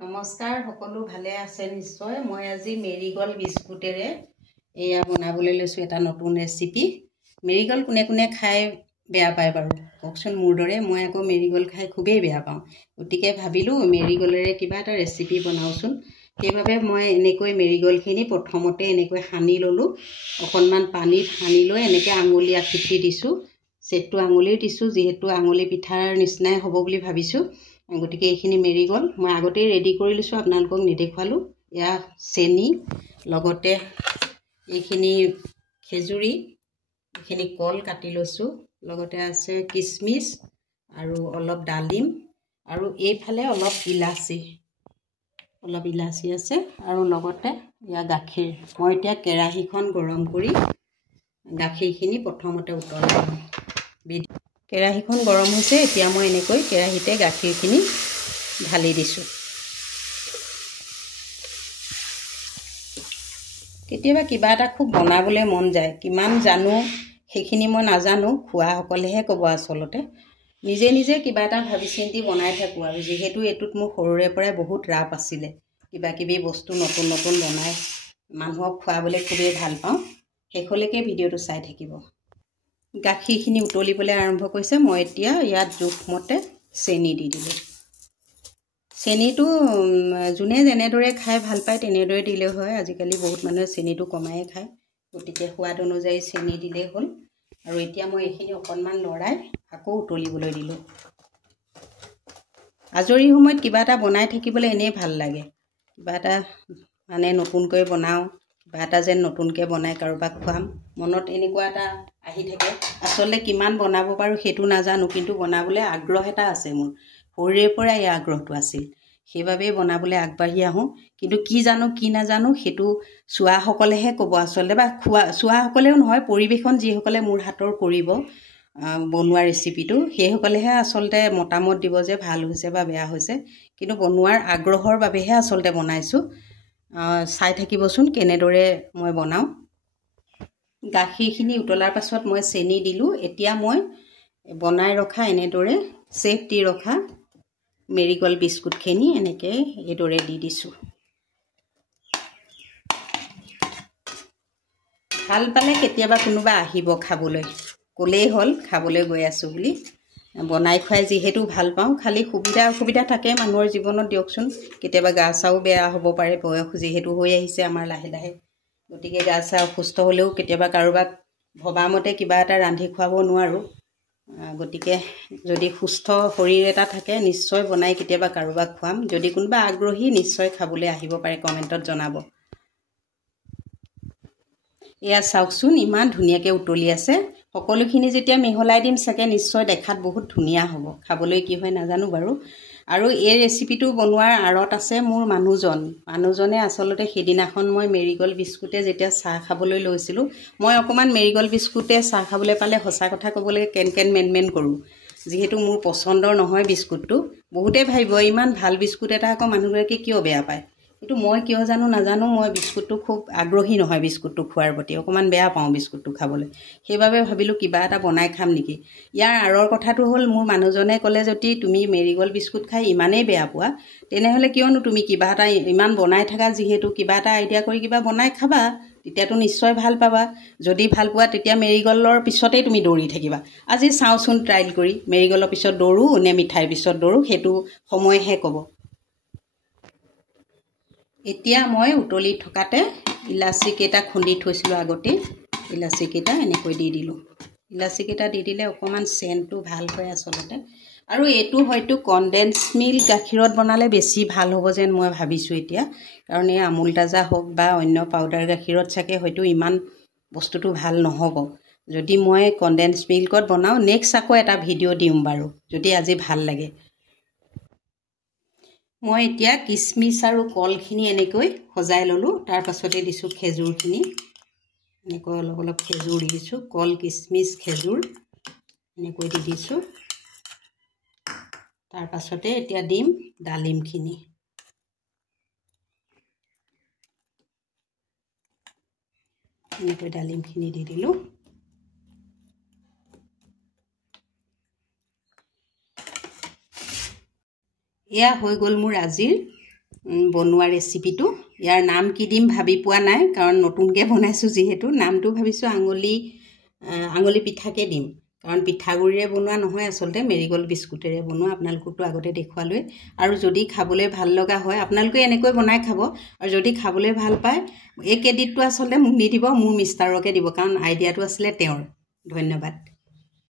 নমস্কাৰ সকলো ভালে আছে নিশ্চয় মই আজি মেৰিগল বিস্কুটেৰে এয়া বনাবলৈ লৈছো এটা নতুন ৰেচিপি মেৰিগল কোনে খাই বেয়া পায় বাৰু কওকচোন মোৰ দৰে মই আকৌ মেৰিগল খাই খুবেই বেয়া পাওঁ গতিকে ভাবিলো মেৰিগলৰে কিবা এটা ৰেচিপি বনাওচোন সেইভাবে মই এনেকৈ মেৰিগলখিনি প্ৰথমতে এনেকৈ হানি ললো অকনমান পানীত হানি লৈ এনেকৈ আঙুলি আঠিটি দিছো সেটটো আঙুলিৰ দিছো যেহেতু আঙুলি পিঠাৰ নিচিনাই হ'ব বুলি ভাবিছো গতিকে এইখিনি মেৰিগল মই আগতে ৰেডি কৰি লৈছো আপোনালোকক নেদেখুৱালো ইয়া চেনি লগতে এইখিনি খেজুৰি এইখিনি কল কাটি লৈছো লগতে আছে কিশমিশ আৰু অলপ ডালিম আৰু এইফালে অলপ ইলাচি আছে আৰু লগতে ইয়া গাখীৰ মই এতিয়া কেৰাহীখন গৰম কৰি গাখীৰখিনি প্ৰথমতে উতলাম কেৰাহীখন গৰম হৈছে এতিয়া মই এনেকৈ কেৰাহীতে গাখীৰখিনি ঢালি দিছো কেতিয়াবা কিবা এটা খুব বনাবলৈ মন যায় কিমান জানো সেইখিনি মই নাজানো খোৱা সকলেহে ক'ব আচলতে নিজে নিজে কিবা এটা ভাবি চিন্তি বনাই থাকো আৰু যেহেতু এটুত মোৰ সৰুৰে পৰাই বহুত ৰাপ আছিল কিবা কিবি বস্তু নতুন নতুন বনাই মানুহক খোৱাবলৈ খুবেই ভাল পাওঁ শেষলৈকে ভিডিওটো চাই থাকিব গাখীৰখিনি উতলিবলৈ আৰম্ভ কৰিছে মই এতিয়া ইয়াত জোখমতে চেনি দি দিলো চেনিটো জুনে যেনেদৰে খাই ভাল পায় তেনেদৰে দিলে হয় আজিকালি বহুত মানুহে চেনিটো কমাই খায় গতিকে সোৱাদ অনুযায়ী চেনি দিলে হ'ল আৰু এতিয়া মই এইখিনি অকনমান লৰাই আকৌ উতলিবলৈ দিলো আজৰি সময়ত কিবা এটা বনাই থাকিবলৈ এনেই ভাল লাগে কিবা এটা মানে নতুনকৈ বনাও কিবা এটা যেন নতুনকৈ বনাই কাৰোবাক খুৱাম মনত এনেকুৱা এটা আহি থাকে আসলে কিমান বনাব পাৰো সেইটো নাজানো কিন্তু বনাবলৈ আগ্ৰহ এটা আছে মোৰ সৰুৰে পৰা এই আগ্ৰহটো আছিল সেইভাবে বনাবলৈ আগবাঢ়ি আহো কিন্তু কি জানো কি নাজানো সেইটো চোৱা সকলেহে ক'ব আসলে বা চোৱা সকলেও নহয় পৰিবেশন যি সকলে মোৰ হাতৰ কৰিব বনোৱা ৰেচিপিটো সেই সকলেহে আসলতে মতামত দিব যে ভাল হৈছে বা বেয়া হৈছে কিন্তু বনোৱাৰ আগ্ৰহৰ বাবেহে আসলতে বনাইছো চাই থাকিবচোন কেনেদৰে মই বনাও গাখীৰখিনি উতলাৰ পাছত মই চেনি দিলো এতিয়া মই বনাই ৰখা এনেদৰে চেফ দি ৰখা মেৰিগল বিস্কুটখিনি এনেকৈ এইদৰে দি দিছো ভাল পালে কেতিয়াবা কোনোবা আহিব খাবলৈ কলেই হ'ল খাবলৈ গৈ আছো বুলি বনাই খুৱাই যিহেতু ভাল পাওঁ খালি সুবিধা অসুবিধা থাকে মানুহৰ জীৱনত দিয়কচোন কেতিয়াবা গা চাও বেয়া হ'ব পাৰে বয়স যেহেতু হৈ আহিছে আমাৰ লাহে লাহে গতিকে গা চা অসুস্থ হ'লেও কেতিয়াবা কাৰোবাক ভবামতে কিবা এটা ৰান্ধি খুৱাব নোৱাৰো গতিকে যদি সুস্থ শৰীৰ এটা থাকে নিশ্চয় বনাই কেতিয়াবা কাৰোবাক খুৱাম যদি কোনোবা আগ্ৰহী নিশ্চয় খাবলৈ আহিব পাৰে কমেন্টত জনাব এয়া চাওকচোন ইমান ধুনীয়াকৈ উতলি আছে সকলোখিনি যেতিয়া মিহলাই দিম চাগে নিশ্চয় দেখাত বহুত ধুনীয়া হ'ব খাবলৈ কি হয় নাজানো বাৰু আৰু এই ৰেচিপিটো বনোৱাৰ আঁৰত আছে মোৰ মানুহজনে আসলতে সেইদিনাখন মই মেৰিগল বিস্কুটে যেতিয়া চাহ খাবলৈ লৈছিলো মই অকমান মেৰিগল বিস্কুটে চাহ খাবলৈ পালে সঁচা কথা ক'বলৈ কেন মেন কৰোঁ যেহেতু মোৰ পছন্দৰ নহয় বিস্কুটটো বহুতে ভাবিব ইমান ভাল বিস্কুট এটা আকৌ মানুহগৰাকী কিয় বেয়া পায় কিন্তু মই কিয় জানো নাজানো মই বিস্কুটটো খুব আগ্ৰহী নহয় বিস্কুটটো খোৱাৰ প্ৰতি অকমান বেয়া পাওঁ বিস্কুটটো খাবলৈ সেইভাবে ভাবিলো কিবা এটা বনাই খাম নেকি ইয়াৰ আঁৰৰ কথাটো হ'ল মোৰ মানুহজনে ক'লে যদি তুমি মেৰিগল বিস্কুট খাই ইমানেই বেয়া পোৱা তেনেহলে কিয়নো তুমি কিবা এটা ইমান বনাই থাকা যিহেতু কিবা এটা আইডিয়া কৰি কিবা বনাই খাবা তেতিয়াতো নিশ্চয় ভাল পাবা যদি ভাল পোৱা তেতিয়া মেৰিগলৰ পিছতেই তুমি দৌৰি থাকিবা আজি চাওচোন ট্ৰাইল কৰি মেৰিগলৰ পিছত দৌৰো নে মিঠাইৰ পিছত দৌৰো সেইটো সময়হে ক'ব এতিয়া মই উতলি থকাতে ইলাচি কেইটা খুন্দি থৈছিলো আগতে ইলাচি কেইটা এনেকৈ দি দিলো ইলাচি কেইটা দি দিলে অকমান সেন্টটো ভাল হয় আসলতে আৰু এটো হয়তো কনডেন্স মিল্ক গাখীৰত বনালে বেছি ভাল হ'ব যেন মই ভাবিছো এতিয়া কাৰণ এই আমুল তাজা হোক বা অন্য পাউডাৰ গাখীৰত চাকে হয়তো ইমান বস্তুটো ভাল নহব যদি মই কনডেন্স মিল্কত বনাও নেক্সট আকৌ এটা ভিডিও দিম বাৰু যদি আজি ভাল লাগে মই এতিয়া কিশমিশ আৰু কলখিনি এনেকৈ সজাই ললো তাৰ পাছতে দিছো খেজুৰখিনি এনেকৈ অলপ খেজুৰ দিছো কল কিশমিশ খেজুৰ এনেকৈ দি দিছো তাৰ পাছতে এতিয়া দিম ডালিমখিনি এনেকৈ ডালিমখিনি দি দিলো এয়া হৈ গ'ল মোৰ আজিৰ বনোৱা ৰেচিপিটো। ইয়াৰ নাম কি দিম ভাবি পোৱা নাই, কাৰণ নতুনকৈ বনাইছোঁ যিহেতু। নামটো ভাবিছোঁ আঙুলি পিঠাকে দিম, কাৰণ পিঠাগুড়িৰে বনোৱা নহয়, আচলতে মেৰিগ'ল্ড বিস্কুটেৰে বনোৱা। আপোনালোককতো আগতে দেখুৱালোৱে। আৰু যদি খাবলৈ ভাল লগা হয় আপোনালোকে এনেকৈ বনাই খাব, আৰু যদি খাবলৈ ভাল পায় এই ক্ৰেডিটটো আচলতে মোক নিদিব, মোৰ মিষ্টাৰকে দিব, কাৰণ আইডিয়াটো আছিলে তেওঁৰ। ধন্যবাদ।